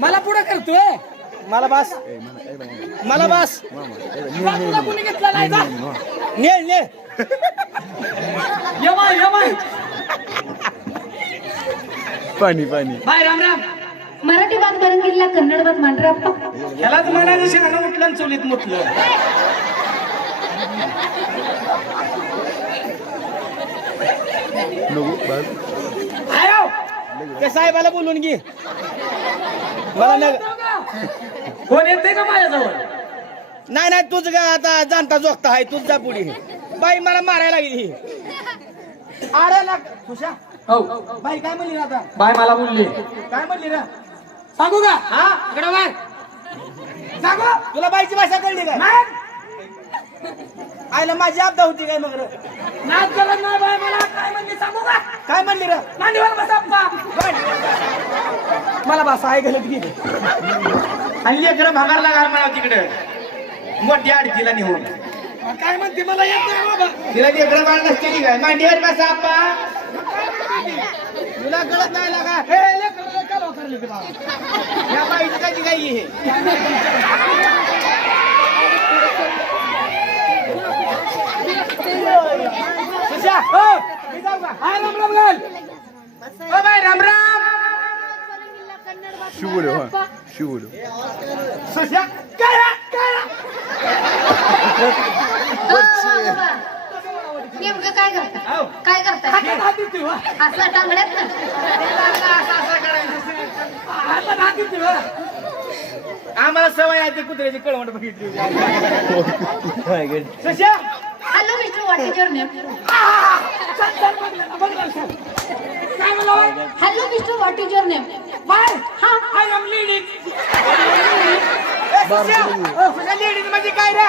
मला पुढे करतोय मला बास. मला बास. का तुला कोणी घेतला नाही का नेल नेल ये बाय ये बाय पाणी पाणी. बाय राम राम. मराठी बात बरंगीला कन्नड बात मांडराप्पा ह्यालाच म्हणायचं शहाणं उठलं आणि चुलीत मुतलं. नको बस. त्या साहेबाला बोलून घे. मला नग कोण येते का माझ्याजवळ? नाही नाही तुझ का आता जाणता जोगता आहे तुझ जा पुढे. बाई मला मारायला लागली अरे लाग खुशा हो. बाई काय म्हणली आता? बाय मला बोलली. काय म्हणली ना सांगू का? हा? इकडे बाय सांगू? तुला बाईची भाषा कळली काय? आईला माझी आपदा होती काय मग रे? नाच करत नाही बाय मला. काय म्हणली सांगू का? काय म्हणली रे? मांडीवर बसा. मला भाषा आहे घालत गेली आणि लेकरं भागारला घाल म्हणा तिकडे. मोठ्या अडकीला निघून काय म्हणते मला येत नाही बाबा. तिला लेकरं बाळ नसते काय? मांडीवर बसा आप्पा. तुला कळत नाही लागा हे लेकरं ते बाबा. या बाईची काय काही हे सुशा, हो, मी जाऊ का? हाय राम राम हो राम राम शिवलो. हा शिवलो. सुशा, काय रा, काय रा? नेमकं काय करता हो. काय हातात हात देतोय, वा. असं टांगड्यात ना हातात हात देतोय, वा. आम्हाला सवय आहे ती कुत्र्याची कळवण बघितली. Susha hello mister name? Hello mister what is your name bye हा आय एम लेडीज लेडीज म्हणजे काय रे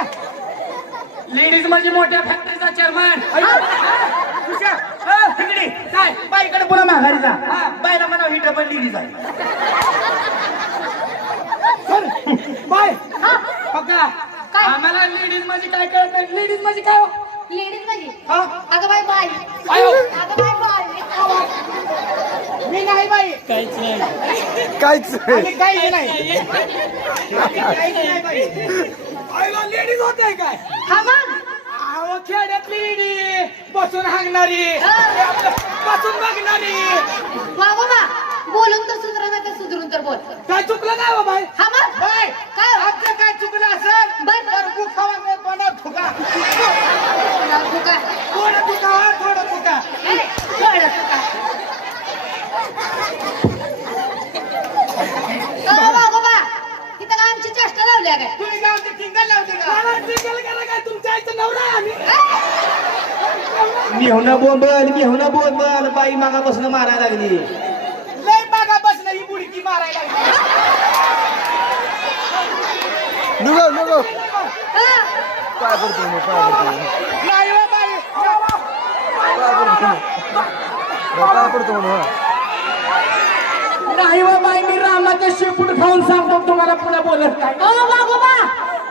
लेडीज म्हणजे मोठ्या फॅक्टरीचा चेअरमॅन तिकडे काय बाईकडे पुन्हा माघारी जा बाईला म्हणा ही डबल लेडीज आहे बाय हा पक्का काय? आम्हाला लेडीज म्हणजे काय कळत नाही लेडीज म्हणजे काय हो? लेडीज हा? अगं बाय बाय आयो. अगं बाय बाय मी नाही बाई. काहीच आम्ही काहीच नाही. आम्ही काहीच नाही. बाई. आईला लेडीज होत आहे काय? हा मग? अहो खेड्यातली लेडी. बसून हागणारी. हा. बसून बघणारी. बोलून तर सुधरा नाही तर सुधरून तर बोल. काय चुकलं काय हो बाय हा मग बाय काय हो? आमचं काय चुकलं असेल बर. तर गुखावा नाही बनव फुगा तू काय थोडं फुगा थोडं फुगा ए, कळलं तू काय अहो, वाघोबा, तिथं काय आमची चेष्टा लावल्या काय तुम्ही काय आमची टिंगल लावते का मला टिकल करा काय तुमच्या आईचं नवरा आहे आम्ही मेहुणा बोंबल मेहुणा बोंबल बाई मागापासून मारायला लागली. लय मागापासून ही बुडकी मारायला लागली. नको नको हा, पडतो मग पाय पडतो नाही हो बाई. पडतो म्हणून हा? नाही हो बाई मी रामाच्या शेपूट खाऊन सांगतो तुम्हाला पुन्हा बोलत काय अहो, वाघोबा,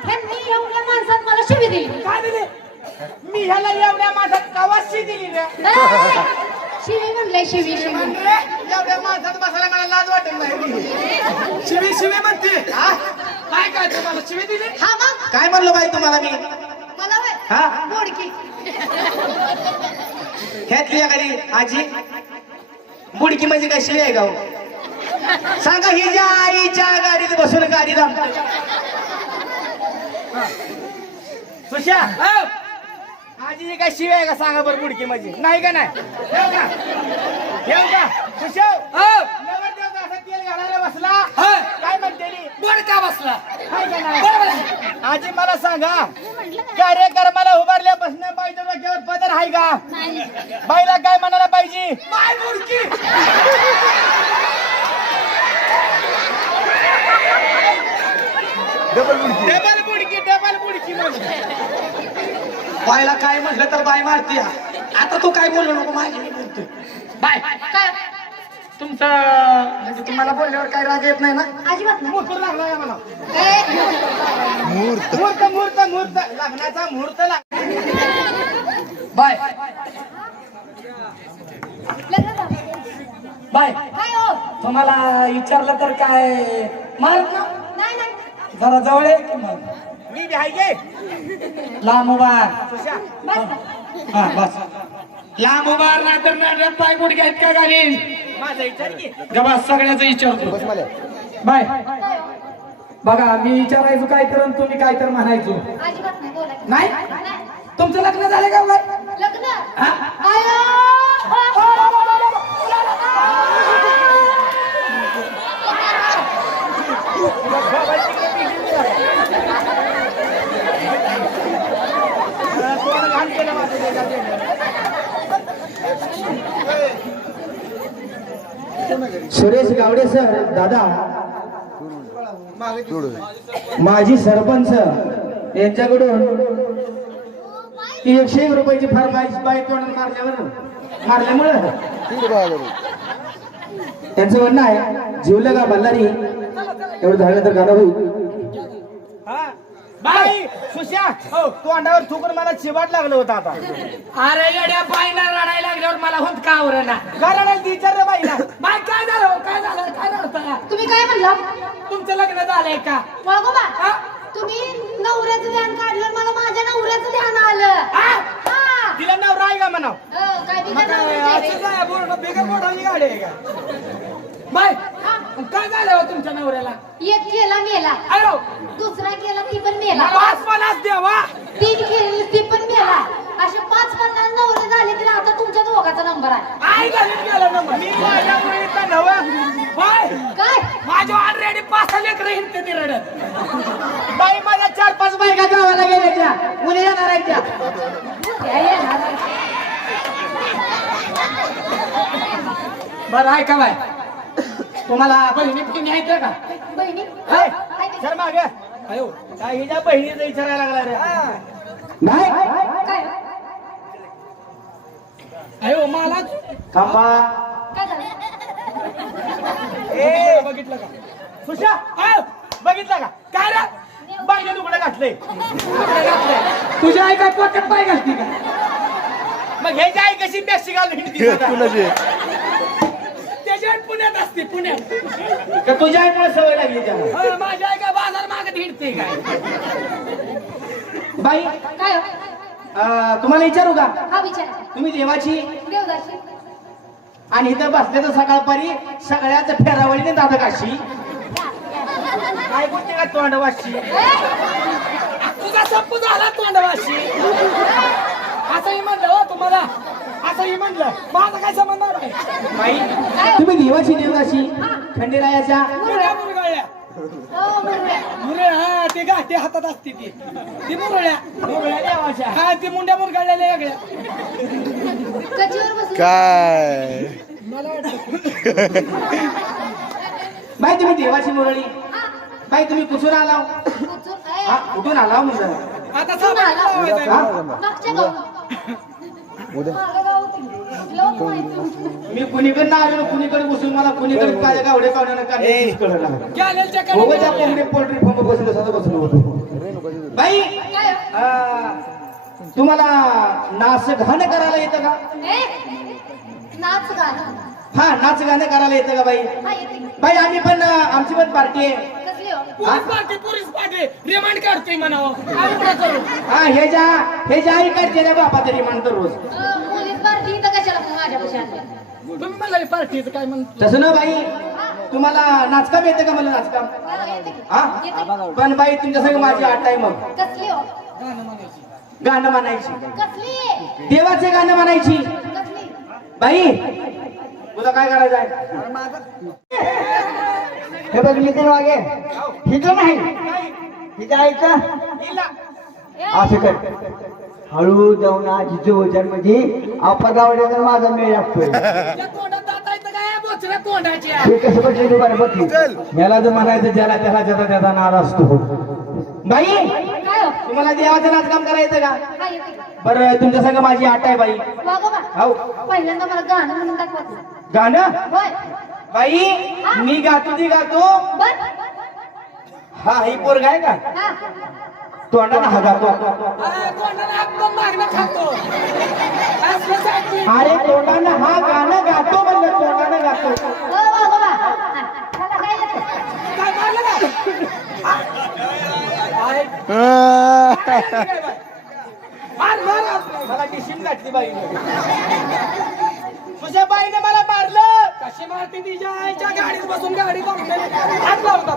ह्यांनी एवढ्या माणसात मला शिवी दिली. काय दिले? मी ह्याला एवढ्या माझ्यात कवाशी दिली रे? शिवी म्हणलंय शिवी शिवी रे, एवढ्या माणसात बसायला मला लाज वाटत नाही. शिवी शिवी म्हणते. हा? काय काय तुम्हाला शिवी दिली? हा मग? काय म्हणलो बाई तुम्हाला मी? मला हा? ह्यातली एखादी आजी? बुडकी म्हणजे काय शिवी आहे का हो? सांगा हिच्या आईच्या गाडीत बसून गाडीत सुशा हो. आजी काय शिवी आहे का? सांगा बरं बुडकी म्हणजे नाही का नाही? ठेव का? ठेव का? सुशा हो. नवरदेव असा तेल घालायला बसला. हो. काय म्हणते नी? बोल का बसला? हाय का नाही? बरोबर आहे. आजी मला सांगा कार्यक्रमाला उभारल्या बसण्या पाहिजे डोक्यावर पदर आहे का? बाईला काय म्हणायला पाहिजे? बाय मुडकी डबल बुडकी डबल बुडकी डबल बुडकी बायला काय म्हटलं तर बाय मारते आता तू काय बोलू नको माझी मी बोलतोय. बाय. काय? तुमचं म्हणजे तुम्हाला बोलल्यावर काय राग येत नाही ना? अजिबात नाही. मुहूर्त लागला का मला. मुहूर्त. मुहूर्त मुहूर्त मुहूर्त. लग्नाचा मुहूर्त लाग बाय. बाय. हो? तुम्हाला विचारलं तर काय? मारत ना. नाही नाही. जरा जवळ आहे की मग. मी बी आहे गे. लांब उभा हा बस. लांब उभा नाही तर नाटक पाय गुडघे आहेत का घालीन माझा विचार की. गबा सगळ्याचं विचारतो. बाय? बघा मी विचारायचो काय तर तुम्ही काय तर म्हणायचो. अजिबात नाही बोलायचं नाही? नाही. तुमचं लग्न झालं का बाय? लग्न हा? आयो! तोंड घाण केलं माझं ते जाऊ दे. सुरेश गावडे सर दादा. माजी सरपंच यांच्याकडून ती एकशे एक रुपयाची फार बाईक बाईक मारल्यावर मारल्यामुळं त्यांचं म्हणणं आहे जिवलं का बल्लारी. एवढं झालं तर गाणं होईल. बाई सुशा हो तोंडावर थुकून मला चिबाट लागलं होतं आता. अरे येड्या बाईना रडायला लागल्यावर मला होत का आवरणा कारण विचार रे बाईला. बाय काय झालं हो? काय झालं? काय रडताय तुम्ही काय म्हणला? तुमचं लग्न झालंय का? वागोबा हा? तुम्ही नवऱ्याचं ध्यान काढलं मला माझ्या नवऱ्याचं ध्यान आलं. हा? हा. तिला नवरा आहे का म्हणाव? काय बिगर मग काय नवऱ्याचं आहे? काय बिगर गाडी आहे का? बाय! हा. काय झालं हो तुमच्या नवऱ्याला? एक केला मेला. अयो! दुसरा केला ती पण मेला. पाच पन्नास देवा तीन केली ती पण मेला. असे पाच पन्नास नवरे झाले तरी आता तुमच्या दोघाचा नंबर आहे. आई घालून गेला नंबर. मी माझ्या मुलीचा नवा बाय काय? माझ्या ऑलरेडी पाच लेकरं हिंडते ती रडत बाई माझ्या चार पाच बायका गावाला गेल्याच्या मुली येणार आहेत त्या. त्या येणार. बरं ऐका बाय तुम्हाला बहिणी फिणी आहेत का? बहिणी? हाय? सर मागे. अयो काय हिच्या बहिणीचा विचारायला लागला रे? नाही. काय? अयो मला थांबा. काय झालं? ए. बघितलं का? सुशा. अयो बघितलं का? काय रे? बाईने तुकडे घातले. तुझ्या आई काय पोटात पाय घालती का? मग ह्याची आई कशी मॅक्सी घालून हिंडती? कुणाची असते पुण्यात का तुझ्या आईमुळे सवय लागली त्याला? अहो, माझी आई काय बाजार मागत हिंडते काय? बाई काय हो? अं, तुम्हाला विचारू का? हा विचार. तुम्ही देवाची? देवदाशी आणि इथं बसले तर सकाळपारी सगळ्याच फेरावळीने जातं काशी काय बोलते का तोंड वाशी तुझा संप झाला तोंडवाशी. असंही म्हणलं हो तुम्हाला. असंही म्हणलं माझा काय संबंध नाही बाई. तुम्ही देवाची देवदाशी खंडेरायाच्या मुरळ्या मुरगळ्या हो मुरळ्या हा ते गाठी हातात असते ती. ती मुरळ्या. मुरळ्या देवाच्या. हा ती मुंड्या मुरगळलेल्या वेगळ्या. काय? मला वाटतं बाई तुम्ही देवाची मुरळी. बाई तुम्ही कुठून ए, हा कुठून आलाव म्हणलं? आता हा? उद्या. मी कुणीकडनं आलो कुणीकडे बसून मला कुणीकडे काय गावडे काढण्यानं काय कळलं कोंबडी पोल्ट्री फार्म बसलो सदा बसलो होतो. बाई हो? तुम्हाला नाच गाणं करायला येतं का? नाच गाणं हा नाच गाणं करायला येतं का बाई? बाई आम्ही पण आमची पण पार्टी आहे. हो? Police party police party. Remand काढतोय म्हणावं. हा हे ज्या हे ज्या आई काढते ना बापा तरी म्हणतो रोज अं, पोलीस पार्टी इथं कशाला मग माझ्यापाशी आणली? तुम्ही म्हणलं पार्टीचं काय म्हणतो? तसं ना बाई तुम्हाला नाचकाम येतं का मला नाचकाम? मला येते की? हा. पण बाई तुमच्या संग माझी आठ आहे मग. कसली हो? गाणं म्हणायची. गाणं म्हणायची कसली? देवाचे गाणं म्हणायची. कसली? बाई तुला काय करायचं आहे? हे बघ नितीन वागे हिचं नाही. हिचं आईचं असं कर हळू जाऊन ओझ्यानमध्ये आपा गावड्याचा माझा मेळ लागतोय. कसं बसले तू बरं बघ. याला जर म्हणायचं ज्याला त्याला ज्याचा त्याचा नाद असतो. बाई हो? तुम्हाला देवाचं नाचकाम करायचं का? हा? बरं तुमच्या संग माझी आठ आहे बाई. वागोबा हो पहिल्यांदा मला गाणं म्हणून दाखवा गाणं? बाई मी गातो ती गातो. हा ही पोरगा आहे का? तोंडाला हगातो. अरे तोंडाला हा गाणं गातो म्हणलं तोंडाला गातो. बाईने तुझ्या बाईने मला मारलं. कशी मारती तिच्या आईच्या गाडीत बसून गाडी करून आज लावता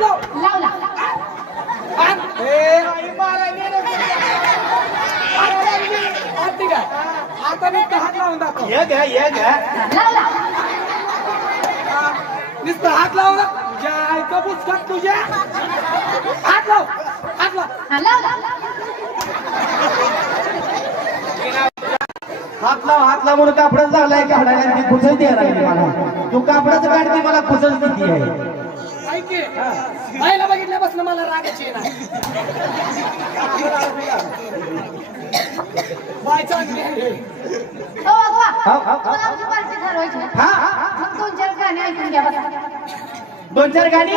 लाव. लावला. मी हात लावून दाखव. ये घ्या ये घ्या. नुसतं हात लावून तुझ्या आईचं पुस्तक तुझ्या. हात लाव हात लाव. हा हात लाव हात लाव म्हणून कापडच लागलाय काढायला ती खुसच द्यायला लागली मला. तू कापडाचं काढते मला खुसच देते आहे. ऐक बघितल्यापासून मला रागाची नाही बाय चांगली आहे हो अगवा हा, हा, हा. तुम्हाला आमची पार्टी ठरवायची आहे. हा, हा, हा. मग दोन चार गाणी ऐकून घ्या बघा दोन चार गाणी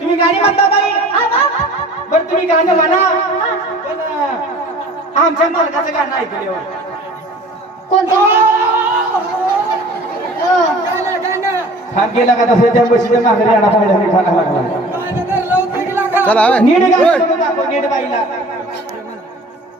तुम्ही गाणी म्हणता बाई हा. बरं तुम्ही गाणं म्हणा पण अं, आमच्या मालकाचं गाणं ऐकल्यावर कोणतं हो. गाणं, गाणं. खात गेला का तसं त्या बशीच्या माघारी आडा पाहिजे खायला लागला गाणं धरलं होतं की लागा? चला होय. नीट गाणं म्हणून दाखव, नीट बाईला